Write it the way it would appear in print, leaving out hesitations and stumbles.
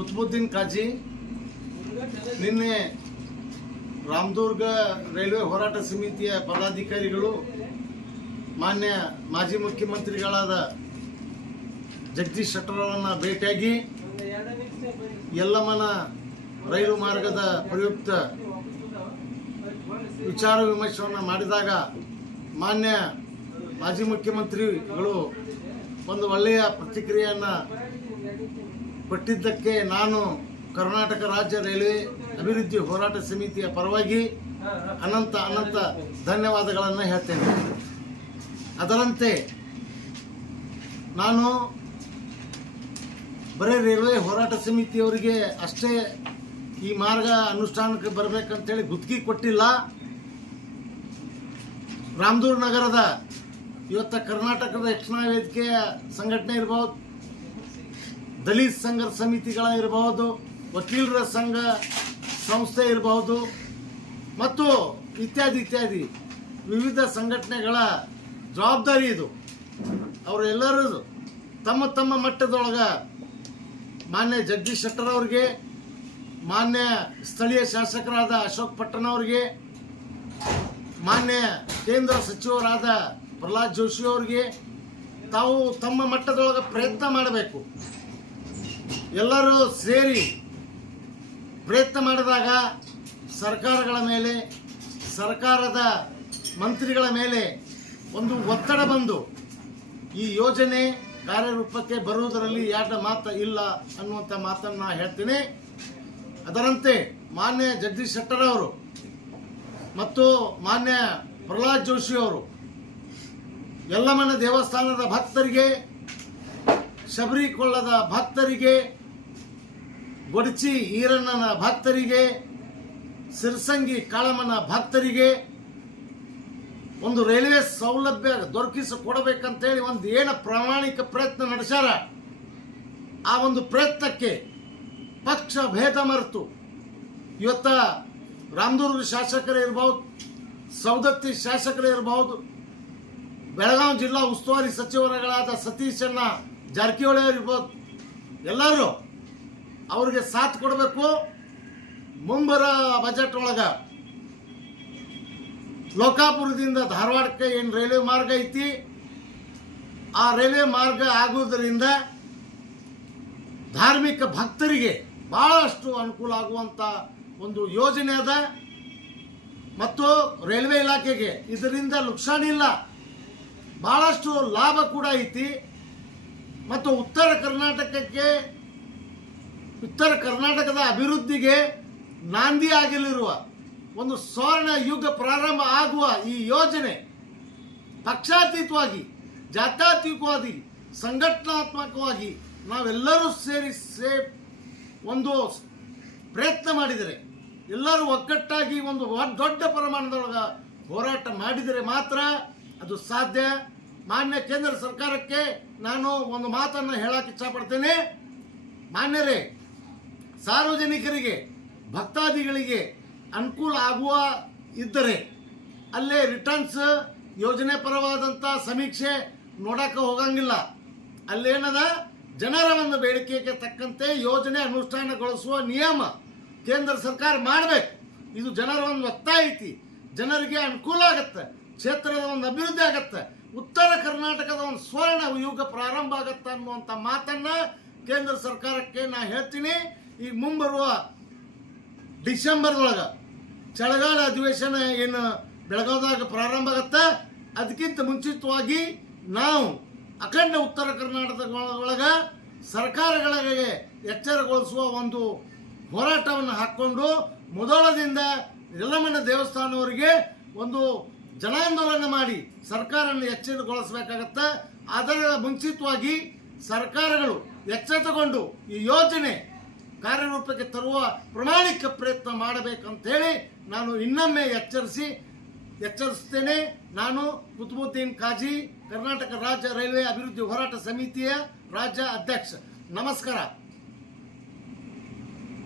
ಕುತುಬುದ್ದೀನ್ ಕಾಜಿ ನಿನ್ನೆ ರಾಮದುರ್ಗ ರೈಲ್ವೆ ಹೋರಾಟ ಸಮಿತಿಯ ಪದಾಧಿಕಾರಿಗಳು ಮಾನ್ಯ ಮಾಜಿ ಮುಖ್ಯಮಂತ್ರಿಗಳಾದ ಜಗದೀಶ್ ಶೆಟ್ಟರ್ ಅವರನ್ನು ಭೇಟಿಯಾಗಿ ಯಲ್ಲಮ್ಮನ ರೈಲು ಮಾರ್ಗದ ಪ್ರಯುಕ್ತ ವಿಚಾರ ವಿಮರ್ಶೆಯನ್ನು ಮಾಡಿದಾಗ ಮಾನ್ಯ ಮಾಜಿ ಮುಖ್ಯಮಂತ್ರಿಗಳು ಒಂದು ಒಳ್ಳೆಯ ಪ್ರತಿಕ್ರಿಯೆಯನ್ನು ಕೊಟ್ಟಿದ್ದಕ್ಕೆ ನಾನು ಕರ್ನಾಟಕ ರಾಜ್ಯ ರೈಲ್ವೆ ಅಭಿವೃದ್ಧಿ ಹೋರಾಟ ಸಮಿತಿಯ ಪರವಾಗಿ ಅನಂತ ಅನಂತ ಧನ್ಯವಾದಗಳನ್ನು ಹೇಳ್ತೇನೆ. ಅದರಂತೆ ನಾನು ಬರೀ ರೈಲ್ವೆ ಹೋರಾಟ ಸಮಿತಿಯವರಿಗೆ ಅಷ್ಟೇ ಈ ಮಾರ್ಗ ಅನುಷ್ಠಾನಕ್ಕೆ ಬರಬೇಕಂತೇಳಿ ಗುತ್ತಿಗೆ ಕೊಟ್ಟಿಲ್ಲ. ರಾಮದುರ್ಗ ನಗರದ ಇವತ್ತು ಕರ್ನಾಟಕದ ರಕ್ಷಣಾ ವೇದಿಕೆಯ ಸಂಘಟನೆ ಇರಬಹುದು, ದಲಿತ ಸಂಘರ್ಷ ಸಮಿತಿಗಳ ಇರಬಹುದು, ವಕೀಲರ ಸಂಘ ಸಂಸ್ಥೆ ಇರಬಹುದು ಮತ್ತು ಇತ್ಯಾದಿ ಇತ್ಯಾದಿ ವಿವಿಧ ಸಂಘಟನೆಗಳ ಜವಾಬ್ದಾರಿ ಇದು. ಅವರೆಲ್ಲರೂ ತಮ್ಮ ತಮ್ಮ ಮಟ್ಟದೊಳಗೆ ಮಾನ್ಯ ಜಗದೀಶ್ ಶೆಟ್ಟರ್ ಅವರಿಗೆ, ಮಾನ್ಯ ಸ್ಥಳೀಯ ಶಾಸಕರಾದ ಅಶೋಕ್ ಪಟ್ಟಣ ಅವರಿಗೆ, ಮಾನ್ಯ ಕೇಂದ್ರ ಸಚಿವರಾದ ಪ್ರಹ್ಲಾದ್ ಜೋಶಿ ಅವರಿಗೆ ತಾವು ತಮ್ಮ ಮಟ್ಟದೊಳಗೆ ಪ್ರಯತ್ನ ಮಾಡಬೇಕು. ಎಲ್ಲರೂ ಸೇರಿ ಪ್ರಯತ್ನ ಮಾಡಿದಾಗ ಸರ್ಕಾರಗಳ ಮೇಲೆ, ಸರ್ಕಾರದ ಮಂತ್ರಿಗಳ ಮೇಲೆ ಒಂದು ಒತ್ತಡ ಬಂದು ಈ ಯೋಜನೆ ಕಾರ್ಯರೂಪಕ್ಕೆ ಬರುವುದರಲ್ಲಿ ಎರಡು ಮಾತು ಇಲ್ಲ ಅನ್ನುವಂಥ ಮಾತನ್ನು ಹೇಳ್ತೀನಿ. ಅದರಂತೆ ಮಾನ್ಯ ಜಗದೀಶ್ ಶೆಟ್ಟರ್ ಅವರು ಮತ್ತು ಮಾನ್ಯ ಪ್ರಹ್ಲಾದ್ ಜೋಶಿ ಅವರು ಯಲ್ಲಮ್ಮನ ದೇವಸ್ಥಾನದ ಭಕ್ತರಿಗೆ, ಶಬರಿಕೊಳ್ಳದ ಭಕ್ತರಿಗೆ, ಗೊಡಚಿ ಈರಣ್ಣನ ಭಕ್ತರಿಗೆ, ಸಿರ್ಸಂಗಿ ಕಾಳಮ್ಮನ ಭಕ್ತರಿಗೆ ಒಂದು ರೈಲ್ವೆ ಸೌಲಭ್ಯ ದೊರಕಿಸಿಕೊಡಬೇಕಂತೇಳಿ ಒಂದು ಏನು ಪ್ರಾಮಾಣಿಕ ಪ್ರಯತ್ನ ನಡೆಸ್ಯಾರ. ಆ ಒಂದು ಪ್ರಯತ್ನಕ್ಕೆ ಪಕ್ಷ ಭೇದ ಮರೆತು ಇವತ್ತ ರಾಮದುರ್ಗ ಶಾಸಕರೇ ಇರಬಹುದು, ಸವದತ್ತಿ ಶಾಸಕರೇ ಇರಬಹುದು, ಬೆಳಗಾವಿ ಜಿಲ್ಲಾ ಉಸ್ತುವಾರಿ ಸಚಿವರುಗಳಾದ ಸತೀಶಣ್ಣ ಜಾರಕಿಹೊಳಿ ಇರ್ಬೋದು, ಎಲ್ಲರೂ ಅವ್ರಿಗೆ ಸಾಥ್ ಕೊಡಬೇಕು. ಮುಂಬರ ಬಜೆಟ್ ಒಳಗೆ ಲೋಕಾಪುರದಿಂದ ಧಾರವಾಡಕ್ಕೆ ಏನು ರೈಲ್ವೆ ಮಾರ್ಗ ಐತಿ, ಆ ರೈಲ್ವೆ ಮಾರ್ಗ ಆಗುವುದರಿಂದ ಧಾರ್ಮಿಕ ಭಕ್ತರಿಗೆ ಬಹಳಷ್ಟು ಅನುಕೂಲ ಆಗುವಂಥ ಒಂದು ಯೋಜನೆ ಅದ. ಮತ್ತು ರೈಲ್ವೆ ಇಲಾಖೆಗೆ ಇದರಿಂದ ನುಕ್ಸಾನ ಇಲ್ಲ, ಬಹಳಷ್ಟು ಲಾಭ ಕೂಡ ಐತಿ. ಮತ್ತು ಉತ್ತರ ಕರ್ನಾಟಕದ ಅಭಿವೃದ್ಧಿಗೆ ನಾಂದಿ ಆಗಲಿರುವ ಒಂದು ಸ್ವರ್ಣ ಯುಗ ಪ್ರಾರಂಭ ಆಗುವ ಈ ಯೋಜನೆ ಪಕ್ಷಾತೀತವಾಗಿ, ಜಾತ್ಯತೀತವಾಗಿ, ಸಂಘಟನಾತ್ಮಕವಾಗಿ ನಾವೆಲ್ಲರೂ ಸೇರಿ ಒಂದು ಪ್ರಯತ್ನ ಮಾಡಿದರೆ, ಎಲ್ಲರೂ ಒಗ್ಗಟ್ಟಾಗಿ ಒಂದು ದೊಡ್ಡ ಪ್ರಮಾಣದೊಳಗೆ ಹೋರಾಟ ಮಾಡಿದರೆ ಮಾತ್ರ ಅದು ಸಾಧ್ಯ. ಮಾನ್ಯ ಕೇಂದ್ರ ಸರ್ಕಾರಕ್ಕೆ ನಾನು ಒಂದು ಮಾತನ್ನು ಹೇಳಕ್ಕೆ ಇಚ್ಛಪಡ್ತೇನೆ. ಮಾನ್ಯರೇ, ಸಾರ್ವಜನಿಕರಿಗೆ, ಭಕ್ತಾದಿಗಳಿಗೆ ಅನುಕೂಲ ಆಗುವ ಇದ್ದರೆ ಅಲ್ಲೇ ರಿಟರ್ನ್ಸ್ ಯೋಜನೆ ಪರವಾದಂಥ ಸಮೀಕ್ಷೆ ನೋಡಕ್ಕೆ ಹೋಗಂಗಿಲ್ಲ. ಅಲ್ಲೇನದ ಜನರ ಒಂದು ಬೇಡಿಕೆಗೆ ತಕ್ಕಂತೆ ಯೋಜನೆ ಅನುಷ್ಠಾನಗೊಳಿಸುವ ನಿಯಮ ಕೇಂದ್ರ ಸರ್ಕಾರ ಮಾಡಬೇಕು. ಇದು ಜನರ ಒಂದು ಒತ್ತಾಯ ಐತಿ, ಜನರಿಗೆ ಅನುಕೂಲ ಆಗತ್ತೆ, ಕ್ಷೇತ್ರದ ಒಂದು ಅಭಿವೃದ್ಧಿ ಆಗತ್ತೆ, ಉತ್ತರ ಕರ್ನಾಟಕದ ಒಂದು ಸ್ವರ್ಣ ಯುಗ ಪ್ರಾರಂಭ ಆಗತ್ತೆ ಅನ್ನುವಂಥ ಮಾತನ್ನು ಕೇಂದ್ರ ಸರ್ಕಾರಕ್ಕೆ ನಾ ಹೇಳ್ತೀನಿ. ಈಗ ಮುಂಬರುವ ಡಿಸೆಂಬರ್ದೊಳಗೆ ಚಳಿಗಾಲ ಅಧಿವೇಶನ ಏನು ಬೆಳಗಾವಿದಾಗ ಪ್ರಾರಂಭ ಆಗತ್ತೆ, ಅದಕ್ಕಿಂತ ಮುಂಚಿತವಾಗಿ ನಾವು ಅಖಂಡ ಉತ್ತರ ಕರ್ನಾಟಕದೊಳಗೆ ಸರ್ಕಾರಗಳಿಗೆ ಎಚ್ಚರಗೊಳಿಸುವ ಒಂದು ಹೋರಾಟವನ್ನು ಹಾಕ್ಕೊಂಡು ಮೊದಲದಿಂದ ಯಲ್ಲಮ್ಮನ ದೇವಸ್ಥಾನವರಿಗೆ ಒಂದು ಜನಾಂದೋಲನ ಮಾಡಿ ಸರ್ಕಾರವನ್ನು ಎಚ್ಚರಗೊಳಿಸಬೇಕಾಗತ್ತೆ. ಅದರ ಮುಂಚಿತವಾಗಿ ಸರ್ಕಾರಗಳು ಎಚ್ಚೆತ್ತುಕೊಂಡು ಈ ಯೋಜನೆ ಕಾರ್ಯರೂಪಕ್ಕೆ ತರುವ ಪ್ರಾಮಾಣಿಕ ಪ್ರಯತ್ನ ಮಾಡಬೇಕಂತೇಳಿ ನಾನು ಇನ್ನೊಮ್ಮೆ ಎಚ್ಚರಿಸ್ತೇನೆ. ನಾನು ಕುತುಬುದ್ದೀನ್ ಕಾಜಿ, ಕರ್ನಾಟಕ ರಾಜ್ಯ ರೈಲ್ವೆ ಅಭಿವೃದ್ಧಿ ಹೋರಾಟ ಸಮಿತಿಯ ರಾಜ್ಯ ಅಧ್ಯಕ್ಷ. ನಮಸ್ಕಾರ.